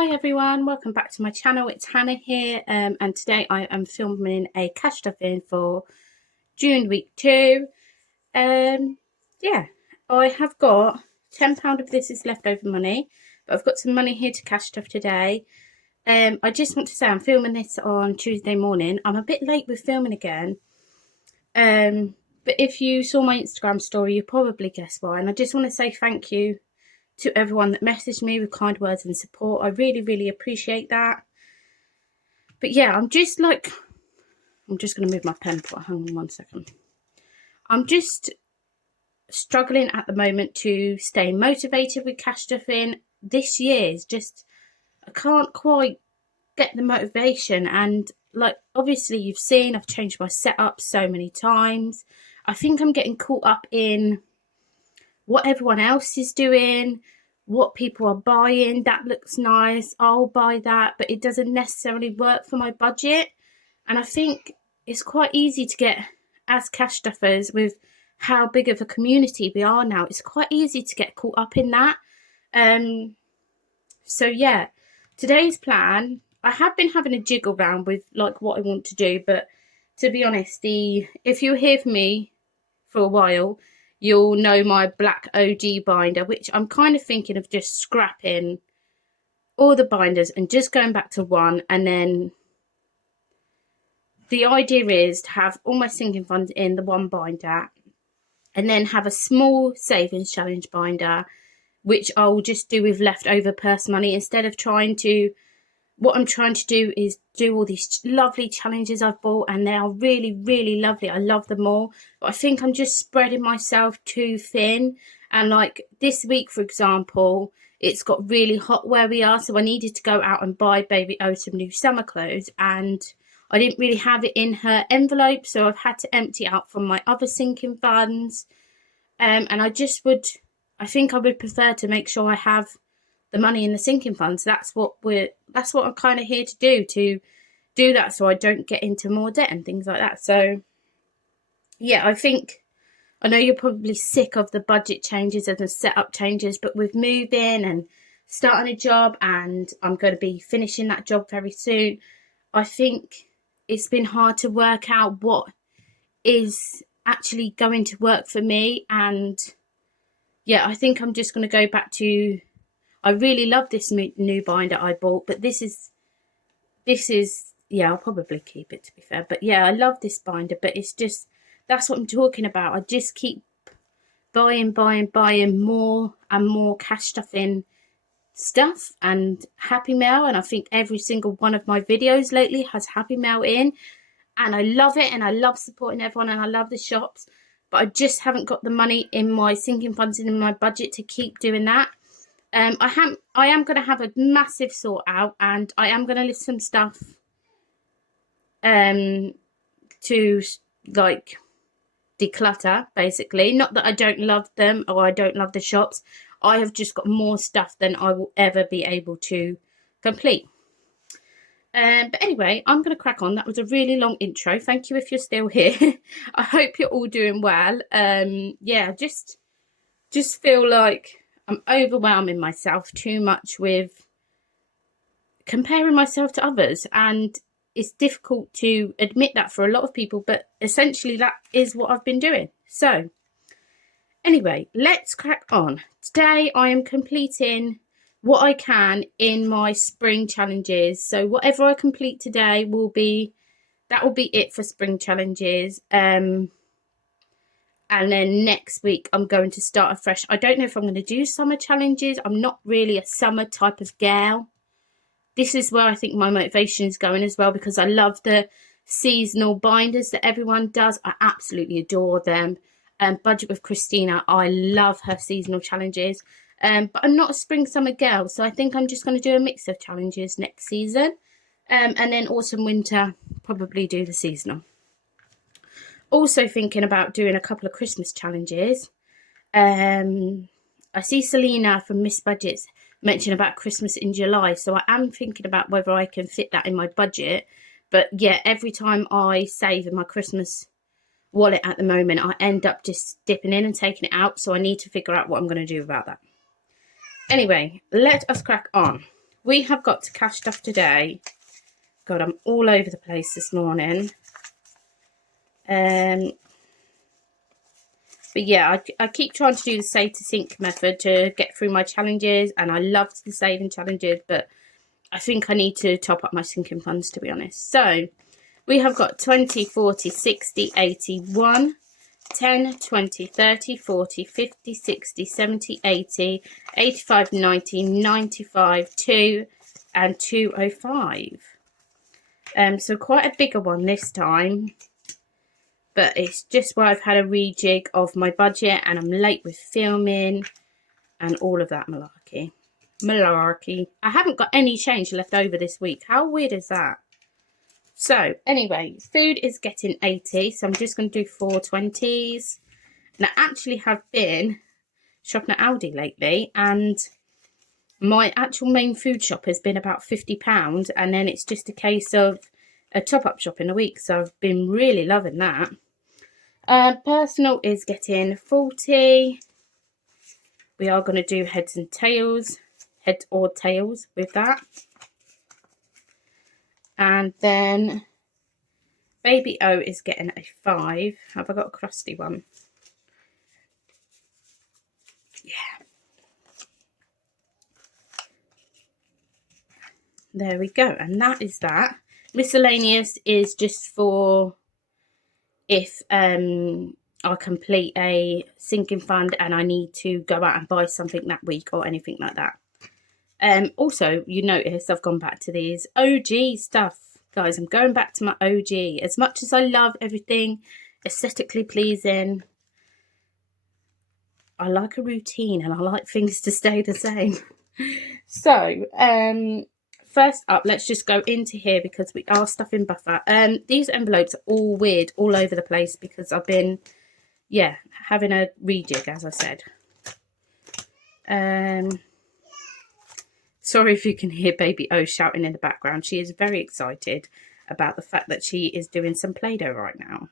Hi everyone, welcome back to my channel. It's Hannah here, and today I am filming a cash stuff-in for June week 2. Yeah, I have got £10 of this is leftover money, but I've got some money here to cash stuff today. I just want to say I'm filming this on Tuesday morning. I'm a bit late with filming again, but if you saw my Instagram story, you probably guessed why, and I just want to say thank you to everyone that messaged me with kind words and support. I really appreciate that. But yeah, I'm just going to move my pen. Hang on 1 second. I'm just struggling at the moment to stay motivated with cash stuff-in. This year is just, I can't quite get the motivation. And like, obviously you've seen, I've changed my setup so many times. I think I'm getting caught up in what everyone else is doing, what people are buying. That looks nice, I'll buy that, but it doesn't necessarily work for my budget. And I think it's quite easy to get, as cash stuffers, with how big of a community we are now, it's quite easy to get caught up in that. So yeah, today's plan, I have been having a jiggle around with like what I want to do, but to be honest, if you hear from me for a while, you'll know my black OG binder, which I'm kind of thinking of just scrapping all the binders and just going back to one. And then the idea is to have all my sinking funds in the one binder, and then have a small savings challenge binder, which I'll just do with leftover purse money instead of trying to. What I'm trying to do is do all these lovely challenges I've bought, and they are really lovely. I love them all, but I think I'm just spreading myself too thin. And like this week, for example, it's got really hot where we are, so I needed to go out and buy baby O some new summer clothes, and I didn't really have it in her envelope, so I've had to empty out from my other sinking funds. And I think I would prefer to make sure I have the money in the sinking funds. That's what I'm kind of here to do that, so I don't get into more debt and things like that. So yeah, I know you're probably sick of the budget changes and the setup changes, but with moving and starting a job, and I'm going to be finishing that job very soon, I think it's been hard to work out what is actually going to work for me. And yeah, I think I'm just going to go back to, I really love this new binder I bought, but this is, yeah, I'll probably keep it, to be fair. But yeah, I love this binder, but it's just, that's what I'm talking about. I just keep buying more and more cash stuff-in stuff and Happy Mail. And I think every single one of my videos lately has Happy Mail in. And I love it, and I love supporting everyone, and I love the shops. But I just haven't got the money in my sinking funds and in my budget to keep doing that. I am going to have a massive sort out, and I am going to list some stuff to like declutter, basically. Not that I don't love them or I don't love the shops. I have just got more stuff than I will ever be able to complete. But anyway, I'm going to crack on. That was a really long intro. Thank you if you're still here. I hope you're all doing well. Yeah, just feel like I'm overwhelming myself too much with comparing myself to others, and it's difficult to admit that for a lot of people, but essentially that is what I've been doing. So anyway, let's crack on. Today I am completing what I can in my spring challenges. So whatever I complete today will be it for spring challenges. And then next week I'm going to start afresh. I don't know if I'm going to do summer challenges. I'm not really a summer type of gal. This is where I think my motivation is going as well, because I love the seasonal binders that everyone does. I absolutely adore them. Budget with Christina, I love her seasonal challenges. But I'm not a spring summer girl, so I think I'm just going to do a mix of challenges next season. And then autumn winter, probably do the seasonal. Also thinking about doing a couple of Christmas challenges. I see Selena from Miss Budgets mention about Christmas in July, so I am thinking about whether I can fit that in my budget. But yeah, every time I save in my Christmas wallet at the moment, I end up just dipping in and taking it out, so I need to figure out what I'm going to do about that. Anyway, let us crack on. we have got to cash stuff today. God, I'm all over the place this morning. But yeah, I keep trying to do the save to sync method to get through my challenges, and I loved the saving challenges, but I think I need to top up my sinking funds, to be honest. So we have got 20, 40, 60, 81, 10, 20, 30, 40, 50, 60, 70, 80, 85, 90, 95, 2 and 205. So quite a bigger one this time, but it's just where I've had a rejig of my budget and I'm late with filming and all of that malarkey. I haven't got any change left over this week. How weird is that? So anyway, food is getting 80, so I'm just going to do 4 20s. And I actually have been shopping at Aldi lately, and my actual main food shop has been about £50, and then it's just a case of a top-up shop in a week, so I've been really loving that. Personal is getting 40. We are going to do heads or tails with that. And then Baby O is getting a 5. Have I got a crusty one? Yeah. There we go. And that is that. Miscellaneous is just for if I complete a sinking fund and I need to go out and buy something that week or anything like that. Also, you notice I've gone back to these OG stuff. Guys, I'm going back to my OG. As much as I love everything aesthetically pleasing, I like a routine and I like things to stay the same. So, first up, let's just go into here because we are stuffing buffer. These envelopes are all weird, all over the place because I've been, yeah, having a rejig, as I said. Sorry if you can hear Baby O shouting in the background. She is very excited about the fact that she is doing some Play-Doh right now.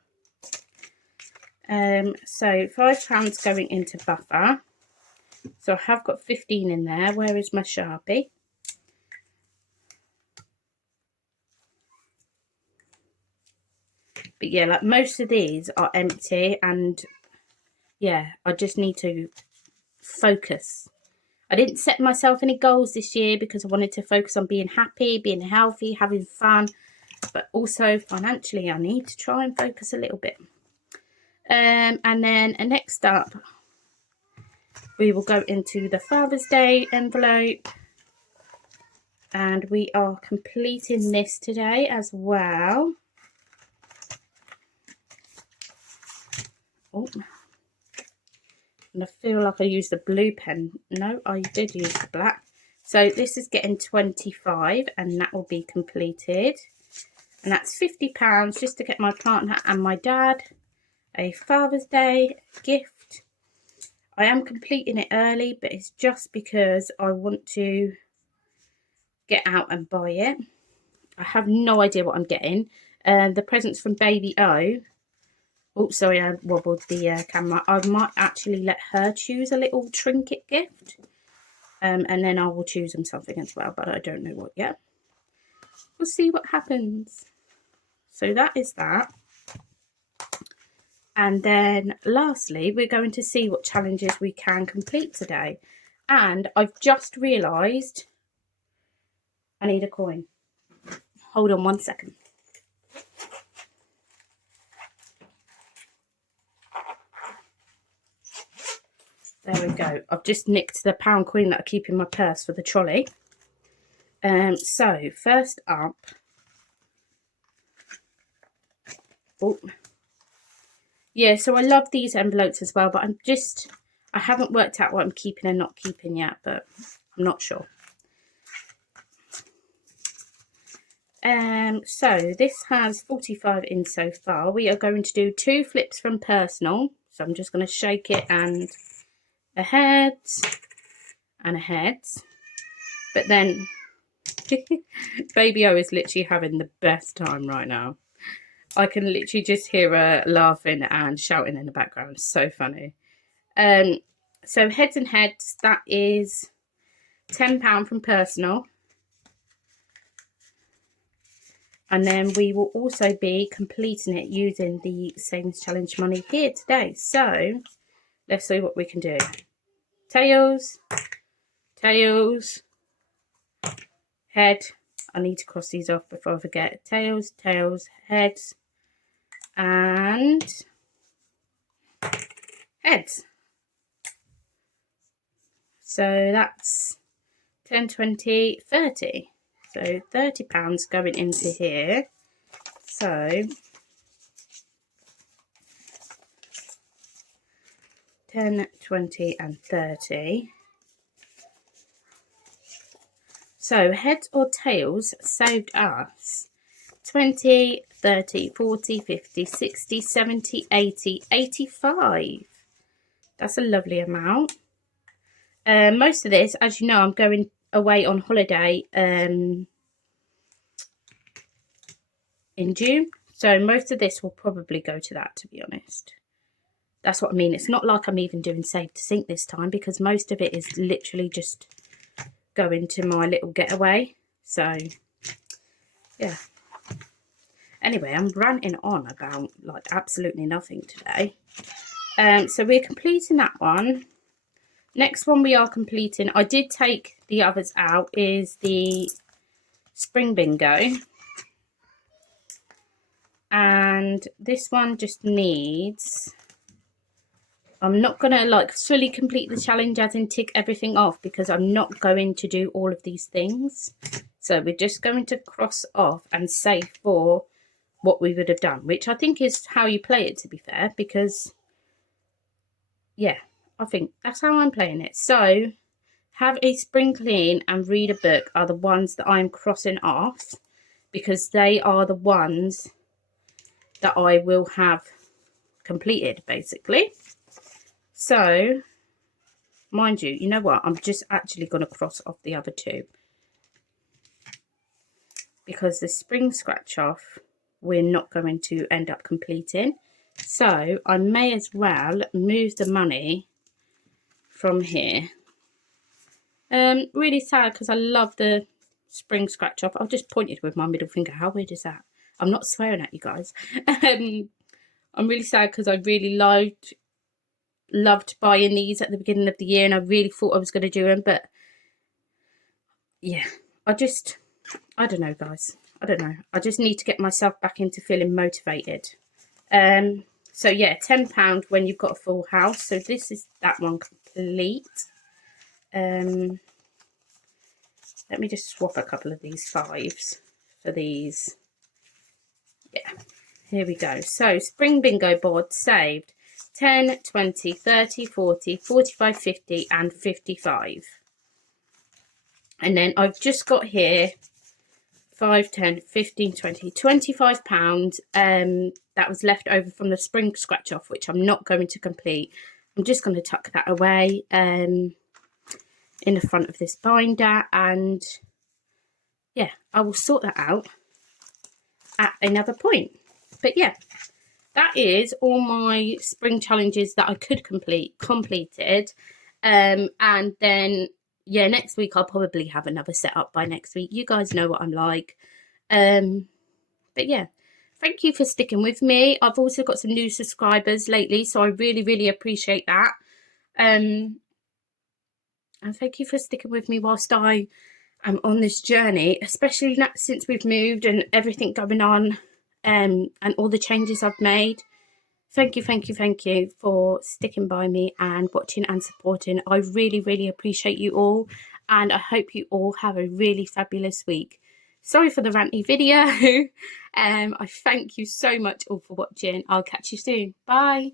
So £5 going into buffer. So I have got 15 in there. Where is my Sharpie? But yeah, like most of these are empty, and yeah, I just need to focus. I didn't set myself any goals this year because I wanted to focus on being happy, being healthy, having fun, but also financially I need to try and focus a little bit. And then next up, we will go into the Father's Day envelope, and we are completing this today as well. Oh, and I feel like I used the blue pen. No, I did use the black. So this is getting 25, and that will be completed. And that's £50 just to get my partner and my dad a Father's Day gift. I am completing it early, but it's just because I want to get out and buy it. I have no idea what I'm getting. The presents from Baby O. Oh, sorry, I wobbled the camera. I might actually let her choose a little trinket gift. And then I will choose them something as well, but I don't know what yet. We'll see what happens. So that is that. And then lastly, we're going to see what challenges we can complete today. And I've just realised I need a coin. Hold on 1 second. There we go. I've just nicked the pound coin that I keep in my purse for the trolley. So first up, oh, yeah. So I love these envelopes as well, but I haven't worked out what I'm keeping and not keeping yet, but I'm not sure. So this has 45 in so far. We are going to do 2 flips from personal. So I'm just going to shake it and a heads and a heads. But then Baby O is literally having the best time right now. I can literally just hear her laughing and shouting in the background. It's so funny. So heads and heads, that is £10 from personal. And then we will also be completing it using the savings challenge money here today. So let's see what we can do. Tails, tails, head. I need to cross these off before I forget. Tails, tails, heads, and heads. So that's 10, 20, 30. So £30 going into here. So 10, 20 and 30. So heads or tails saved us 20, 30, 40, 50, 60, 70, 80, 85. That's a lovely amount. Most of this, as you know, I'm going away on holiday in June. So most of this will probably go to that, to be honest. That's what I mean. It's not like I'm even doing Save to Sink this time, because most of it is literally just going to my little getaway. So, yeah. Anyway, I'm ranting on about, like, absolutely nothing today. So we're completing that one. Next one we are completing, I did take the others out, is the Spring Bingo. And this one just needs... I'm not going to, like, fully complete the challenge as in tick everything off, because I'm not going to do all of these things. So we're just going to cross off and save for what we would have done, which I think is how you play it, to be fair, because, yeah, I think that's how I'm playing it. So, have a spring clean and read a book are the ones that I'm crossing off, because they are the ones that I will have completed, basically. So, mind you, you know what? I'm just actually going to cross off the other two, because the spring scratch off, we're not going to end up completing. So, I may as well move the money from here. Really sad, because I love the spring scratch off. I'll just point it with my middle finger. How weird is that? I'm not swearing at you guys. I'm really sad because I really loved buying these at the beginning of the year, and I really thought I was going to do them, but yeah, I don't know, guys. I don't know. I just need to get myself back into feeling motivated. So yeah, £10 when you've got a full house. So this is that one complete. Let me just swap a couple of these fives for these. Yeah, here we go. So spring bingo board saved 10, 20, 30, 40, 45, 50 and 55. And then I've just got here 5, 10, 15, 20, £25 that was left over from the spring scratch off, which I'm not going to complete. I'm just going to tuck that away in the front of this binder, and yeah, I will sort that out at another point. But yeah, that is all my spring challenges that I could completed. And then yeah, next week I'll probably have another set up by next week. You guys know what I'm like. But yeah, thank you for sticking with me. I've also got some new subscribers lately, so I really appreciate that. And thank you for sticking with me whilst I am on this journey, especially since we've moved and everything going on, and all the changes I've made. Thank you for sticking by me and watching and supporting. I really appreciate you all, and I hope you all have a really fabulous week. Sorry for the ranty video. I thank you so much all for watching. I'll catch you soon. Bye.